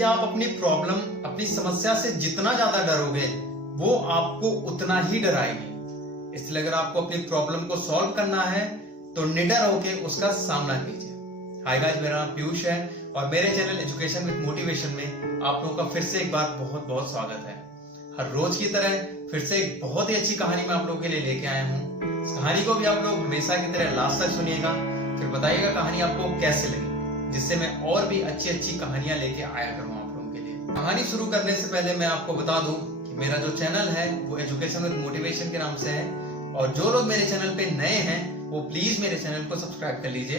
भी आप अपनी प्रॉब्लम, अपनी समस्या से जितना ज्यादा डरोगे वो आपको उतना ही डराएगी। इसलिए अगर आपको अपनी प्रॉब्लम को सॉल्व करना है तो निडर होकर उसका सामना कीजिए। हाय गाइस, मेरा नाम पीयूष है और मेरे चैनल एजुकेशन विद मोटिवेशन में आप लोगों का फिर से एक बार बहुत बहुत स्वागत है। हर रोज की तरह फिर से एक बहुत ही अच्छी कहानी मैं आप लोगों के लिए लेके आया हूँ। इस कहानी को भी आप लोग हमेशा की तरह लास्ट तक सुनिएगा, फिर बताइएगा कहानी आपको कैसे लगी, जिससे मैं और भी अच्छी अच्छी कहानियां लेके आया करूँ आप लोगों के लिए। कहानी शुरू करने से पहले मैं आपको बता दूं कि मेरा जो चैनल है वो एजुकेशन विद मोटिवेशन के नाम से है, और जो लोग मेरे चैनल पे नए हैं वो प्लीज मेरे चैनल को सब्सक्राइब कर लीजिए,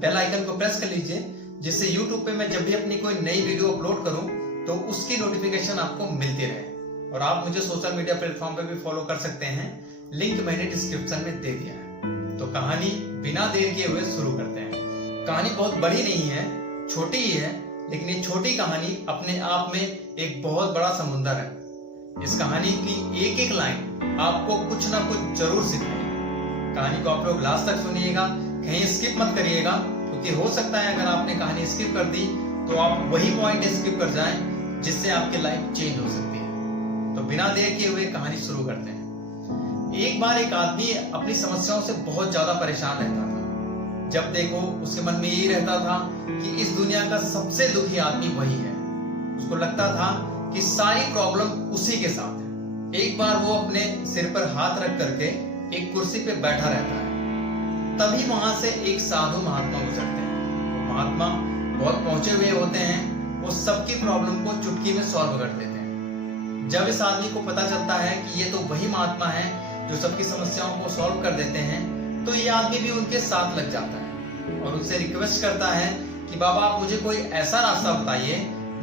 बेल आइकन को प्रेस कर लीजिए, जिससे YouTube पे मैं जब भी अपनी कोई नई वीडियो अपलोड करूं तो उसकी नोटिफिकेशन आपको मिलती रहे। और आप मुझे सोशल मीडिया प्लेटफॉर्म पे भी फॉलो कर सकते हैं, लिंक मैंने डिस्क्रिप्शन में दे दिया है। तो कहानी बिना देर किए हुए शुरू करते हैं। कहानी बहुत बड़ी नहीं है, छोटी ही है, लेकिन ये छोटी कहानी अपने आप में एक बहुत बड़ा समुंदर है। इस कहानी की एक एक लाइन आपको कुछ ना कुछ जरूर सिखाएगी। कहानी को आप लोग लास्ट तक सुनिएगा, कहीं स्किप मत करिएगा, क्योंकि हो सकता है अगर आपने कहानी स्किप कर दी तो आप वही पॉइंट स्किप कर जाएं जिससे आपकी लाइफ चेंज हो सकती है। तो बिना देर किए हुए कहानी शुरू करते हैं। एक बार एक आदमी अपनी समस्याओं से बहुत ज्यादा परेशान रहता था। जब देखो उसके मन में यही रहता था कि इस दुनिया का सबसे दुखी आदमी वही है। उसको लगता था कि सारी प्रॉब्लम उसी के साथ है। एक बार वो अपने सिर पर हाथ रख करके एक कुर्सी पे बैठा रहता है। तभी वहां से एक साधु महात्मा गुजरते हैं। महात्मा बहुत पहुंचे हुए होते हैं, वो सबकी प्रॉब्लम को चुटकी में सॉल्व कर देते हैं। जब इस आदमी को पता चलता है कि ये तो वही महात्मा है जो सबकी समस्याओं को सॉल्व कर देते हैं, तो ये आदमी भी उनके साथ लग जाता है और उनसे रिक्वेस्ट करता है कि बाबा आप मुझे कोई ऐसा रास्ता बताइए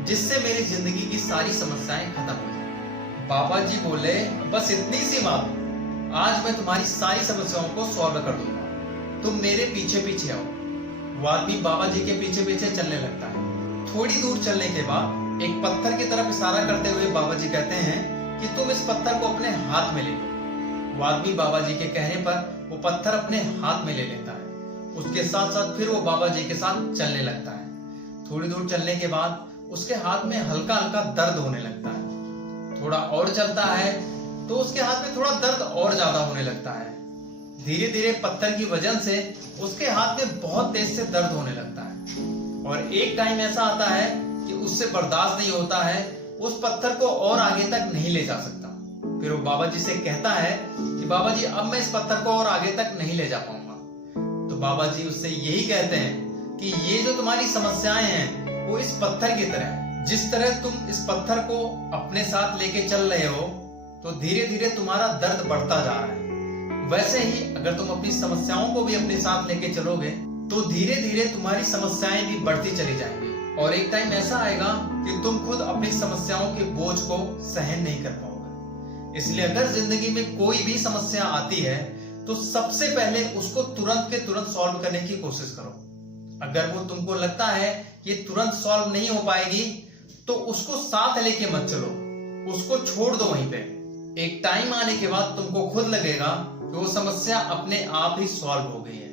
जिससे मेरी जिंदगी की सारी समस्याएं खत्म हो जाए। बाबा जी बोले, बस इतनी सी बात, आज मैं तुम्हारी सारी समस्याओं को सॉल्व कर दूंगा, तुम मेरे पीछे पीछे आओ। वो आदमी बाबा जी के पीछे पीछे चलने लगता है। थोड़ी दूर चलने के बाद एक पत्थर की तरफ इशारा करते हुए बाबा जी कहते हैं कि तुम इस पत्थर को अपने हाथ में ले लो। वो आदमी बाबा जी के कहने पर वो पत्थर अपने हाथ में ले लेता है। उसके साथ साथ फिर वो बाबा जी के साथ चलने लगता है। थोड़ी दूर चलने के बाद उसके हाथ में हल्का हल्का दर्द होने लगता है। थोड़ा और चलता है तो उसके हाथ में थोड़ा दर्द और ज्यादा होने लगता है। धीरे धीरे पत्थर की वजन से उसके हाथ में बहुत तेज से दर्द होने लगता है। और एक टाइम ऐसा आता है कि उससे बर्दाश्त नहीं होता है, उस पत्थर को और आगे तक नहीं ले जा सकता। फिर वो बाबा जी से कहता है कि बाबा जी अब मैं इस पत्थर को और आगे तक नहीं ले जा पाऊंगा। तो बाबा जी उससे यही कहते हैं कि ये जो तुम्हारी समस्याएं हैं वो इस पत्थर की तरह है। जिस तरह तुम इस पत्थर को अपने साथ लेके चल रहे हो तो धीरे धीरे तुम्हारा दर्द बढ़ता जा रहा है, वैसे ही अगर तुम अपनी समस्याओं को भी अपने साथ लेके चलोगे तो धीरे धीरे तुम्हारी समस्याएं भी बढ़ती चली जाएंगी। और एक टाइम ऐसा आएगा कि तुम खुद अपनी समस्याओं के बोझ को सहन नहीं कर पाओगे। इसलिए अगर जिंदगी में कोई भी समस्या आती है तो सबसे पहले उसको तुरंत के तुरंत सॉल्व करने की कोशिश करो। अगर वो तुमको लगता है ये तुरंत सॉल्व नहीं हो पाएगी तो उसको साथ लेके मत चलो, उसको छोड़ दो वहीं पे। एक टाइम आने के बाद तुमको खुद लगेगा कि वो समस्या अपने आप ही सॉल्व हो गई है।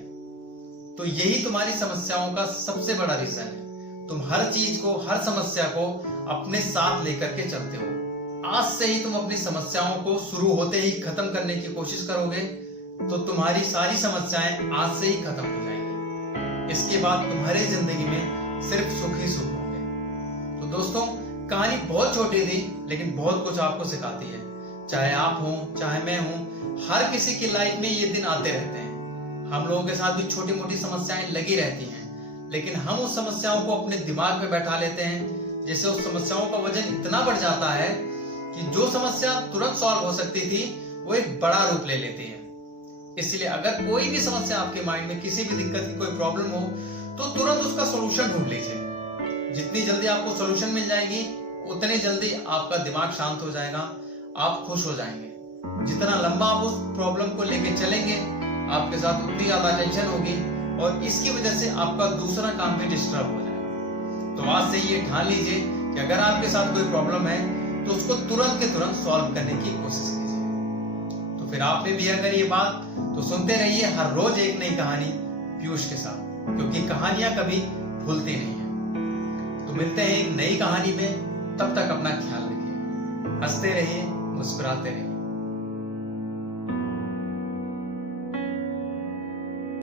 तो यही तुम्हारी समस्याओं का सबसे बड़ा रीजन है। तुम हर चीज को, हर समस्या को अपने साथ लेकर के चलते हो। आज से ही तुम अपनी समस्याओं को शुरू होते ही खत्म करने की कोशिश करोगे तो तुम्हारी सारी समस्याएं आज से ही खत्म हो जाएंगी। इसके बाद तुम्हारी जिंदगी में सिर्फ सुख ही सुख होंगे। तो दोस्तों, कहानी बहुत छोटी थी लेकिन बहुत कुछ आपको सिखाती है। चाहे आप हो चाहे मैं हूं, हर किसी की लाइफ में ये दिन आते रहते हैं। हम लोगों के साथ भी छोटी मोटी समस्याएं लगी रहती हैं, लेकिन हम उस समस्याओं को अपने दिमाग में बैठा लेते हैं, जिससे उस समस्याओं का वजन इतना बढ़ जाता है कि जो समस्या तुरंत सॉल्व हो सकती थी वो एक बड़ा रूप ले लेती है। इसलिए अगर कोई भी समस्या आपके माइंड में, किसी भी दिक्कत की कोई प्रॉब्लम हो तो तुरंत उसका सोल्यूशन ढूंढ लीजिए। जितनी जल्दी आपको सोल्यूशन मिल जाएगी उतनी जल्दी आपका दिमाग शांत हो जाएगा, आप खुश हो जाएंगे। जितना लंबा आप उस प्रॉब्लम को लेके चलेंगे आपके साथ उतनी ज्यादा टेंशन होगी और इसकी वजह से आपका दूसरा काम भी डिस्टर्ब हो जाएगा। तो आज से ये ठान लीजिए कि अगर आपके साथ कोई प्रॉब्लम है तो उसको तुरंत के तुरंत सॉल्व करने की कोशिश कीजिए। तो फिर आपने भी अगर ये बात तो सुनते रहिए हर रोज एक नई कहानी पीयूष के साथ, क्योंकि कहानियां कभी भूलती नहीं है। तो तो मिलते हैं एक नई कहानी में। तब तक अपना ख्याल रखिए, हंसते रहिए, मुस्कुराते रहिए।